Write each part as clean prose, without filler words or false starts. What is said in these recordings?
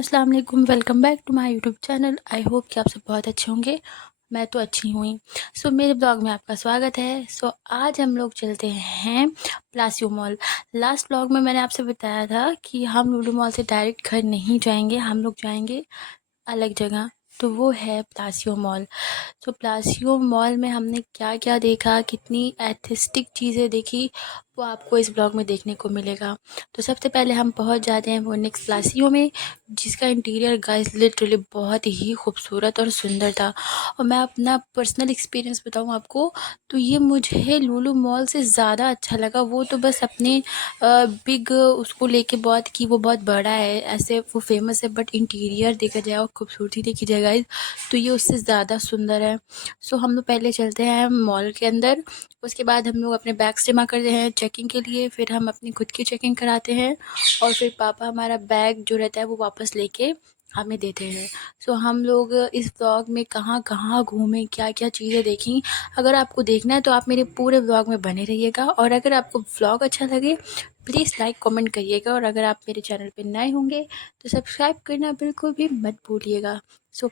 अस्सलाम वालेकुम। Welcome back to my YouTube channel. I hope कि आप सब बहुत अच्छे होंगे। मैं तो अच्छी हुई। मेरे ब्लॉग में आपका स्वागत है। आज हम लोग चलते हैं प्लासियो मॉल। लास्ट ब्लॉग में मैंने आपसे बताया था कि हम लुलु मॉल से डायरेक्ट घर नहीं जाएंगे, हम लोग जाएंगे अलग जगह, तो वो है प्लासियो मॉल। प्लासियो मॉल में हमने क्या क्या देखा, कितनी एथिस्टिक चीज़ें देखी, वो आपको इस ब्लॉग में देखने को मिलेगा। तो सबसे पहले हम पहुंच जाते हैं वो नेक्स्ट प्लासियो में, जिसका इंटीरियर गाइस लिटरली बहुत ही खूबसूरत और सुंदर था। और मैं अपना पर्सनल एक्सपीरियंस बताऊं आपको, तो ये मुझे लुलु मॉल से ज़्यादा अच्छा लगा। वो तो बस अपने बिग उसको लेके बहुत कि वो बहुत बड़ा है, ऐसे वो फेमस है, बट इंटीरियर देखा जाए और खूबसूरती देखी जाए गाइस, तो ये उससे ज़्यादा सुंदर है। हम लोग पहले चलते हैं मॉल के अंदर। उसके बाद हम लोग अपने बैग्स जमा करते हैं चेकिंग के लिए, फिर हम अपनी खुद की चेकिंग कराते हैं और फिर पापा हमारा बैग जो रहता है वो वापस लेके हमें देते हैं। हम लोग इस व्लॉग में कहाँ कहाँ घूमें, क्या क्या चीज़ें देखी, अगर आपको देखना है तो आप मेरे पूरे व्लॉग में बने रहिएगा। और अगर आपको व्लॉग अच्छा लगे प्लीज़ लाइक कमेंट करिएगा, और अगर आप मेरे चैनल पे नए होंगे तो सब्सक्राइब करना बिल्कुल भी मत भूलिएगा। सो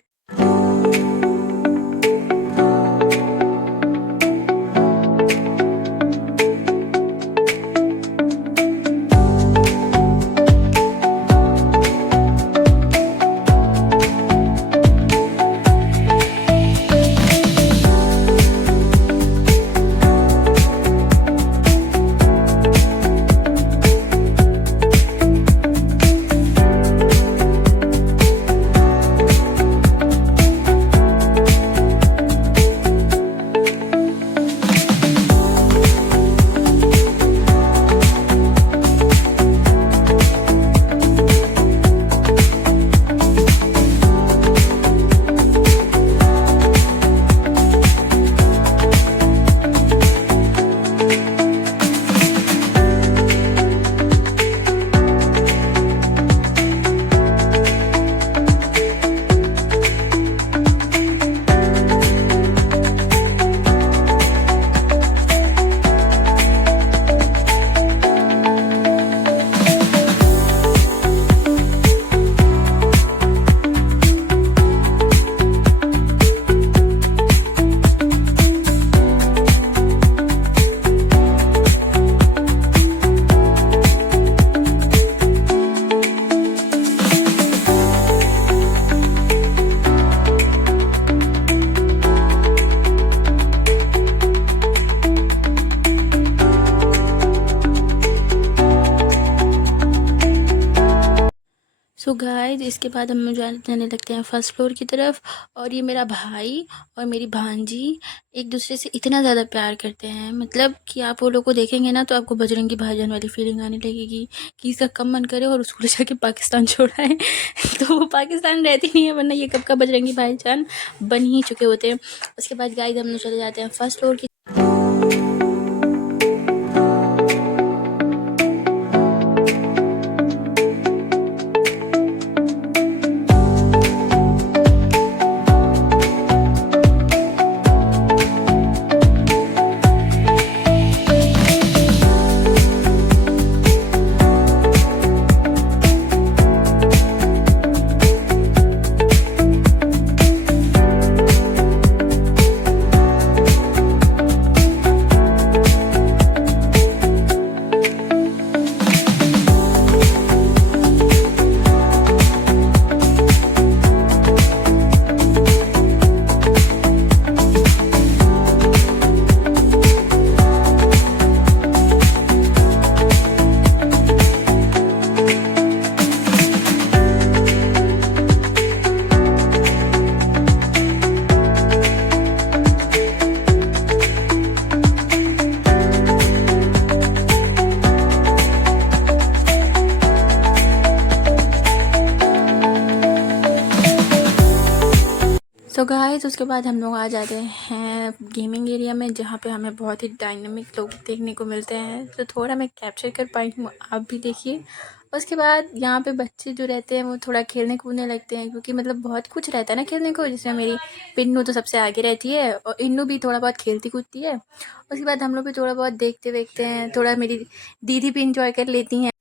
गाइस इसके बाद हम जाने लगते हैं फर्स्ट फ्लोर की तरफ। और ये मेरा भाई और मेरी भांजी एक दूसरे से इतना ज़्यादा प्यार करते हैं, मतलब कि आप वो लोग को देखेंगे ना तो आपको बजरंगी भाईजान वाली फीलिंग आने लगेगी कि इसका कम मन करे और उसको ले जाके पाकिस्तान छोड़ा है। तो वो पाकिस्तान रहती नहीं है, वरना ये कब का बजरंगी भाईजान बन ही चुके होते हैं। उसके बाद गाइस हम लोग चले जाते हैं फर्स्ट फ्लोर की। गाइस उसके बाद हम लोग आ जाते हैं गेमिंग एरिया में, जहाँ पे हमें बहुत ही डायनामिक लोग देखने को मिलते हैं। थोड़ा मैं कैप्चर कर पाई हूँ, आप भी देखिए। उसके बाद यहाँ पे बच्चे जो रहते हैं वो थोड़ा खेलने कूदने लगते हैं, क्योंकि मतलब बहुत कुछ रहता है ना खेलने को, जिसमें मेरी पिन्नू तो सबसे आगे रहती है और इन्नू भी थोड़ा बहुत खेलती कूदती है। उसके बाद हम लोग भी थोड़ा बहुत देखते देखते हैं, थोड़ा मेरी दीदी भी इंजॉय कर लेती हैं।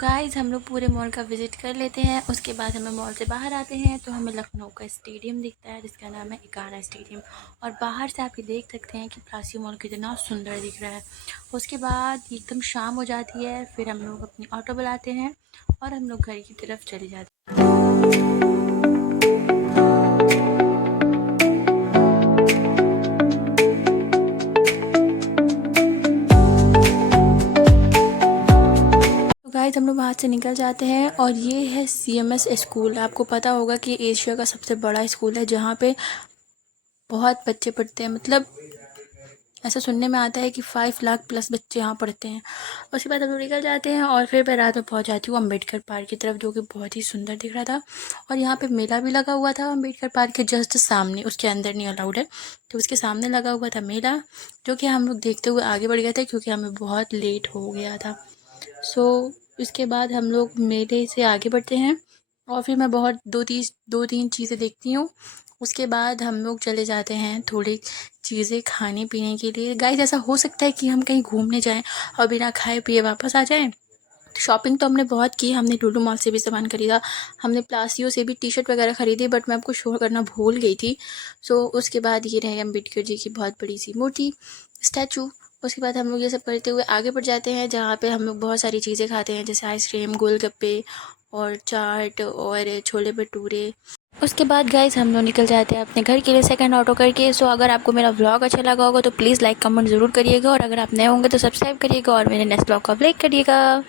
गाइज़ हम लोग पूरे मॉल का विज़िट कर लेते हैं। उसके बाद हम लोग मॉल से बाहर आते हैं तो हमें लखनऊ का स्टेडियम दिखता है जिसका नाम है इकाना स्टेडियम। और बाहर से आप ये देख सकते हैं कि प्लासी मॉल कितना सुंदर दिख रहा है। उसके बाद एकदम शाम हो जाती है, फिर हम लोग अपनी ऑटो बुलाते हैं और हम लोग घर की तरफ चले जाते हैं। गाइस हम लोग वहाँ से निकल जाते हैं और ये है CMS स्कूल। आपको पता होगा कि एशिया का सबसे बड़ा स्कूल है जहाँ पे बहुत बच्चे पढ़ते हैं। मतलब ऐसा सुनने में आता है कि 5 लाख प्लस बच्चे यहाँ पढ़ते हैं। उसके बाद हम लोग निकल जाते हैं और फिर मैं रात में पहुँच जाती हूँ अम्बेडकर पार्क की तरफ, जो कि बहुत ही सुंदर दिख रहा था। और यहाँ पे मेला भी लगा हुआ था अम्बेडकर पार्क के जस्ट सामने, उसके अंदर नहीं अलाउड है, तो उसके सामने लगा हुआ था मेला, जो कि हम लोग देखते हुए आगे बढ़ गए थे क्योंकि हमें बहुत लेट हो गया था। इसके बाद हम लोग मेले से आगे बढ़ते हैं और फिर मैं बहुत दो तीन चीज़ें देखती हूँ। उसके बाद हम लोग चले जाते हैं थोड़ी चीज़ें खाने पीने के लिए। गाइस ऐसा हो सकता है कि हम कहीं घूमने जाएं और बिना खाए पिए वापस आ जाएं। शॉपिंग तो हमने बहुत की, हमने लुलु मॉल से भी सामान खरीदा, हमने प्लासियो से भी टी-शर्ट वगैरह खरीदी, बट मैं आपको शो करना भूल गई थी। उसके बाद ये रहे अम्बेडकर जी की बहुत बड़ी सी मूर्ति, स्टैचू। उसके बाद हम लोग ये सब करते हुए आगे बढ़ जाते हैं जहाँ पे हम लोग बहुत सारी चीज़ें खाते हैं, जैसे आइसक्रीम, गोलगप्पे और चाट और छोले भटूरे। उसके बाद गाइस हम लोग निकल जाते हैं अपने घर के लिए सेकंड ऑटो करके। अगर आपको मेरा व्लॉग अच्छा लगा होगा तो प्लीज़ लाइक कमेंट ज़रूर करिएगा और अगर आप नए होंगे तो सब्सक्राइब करिएगा और मेरे नेक्स्ट व्लॉग का वेट करिएगा।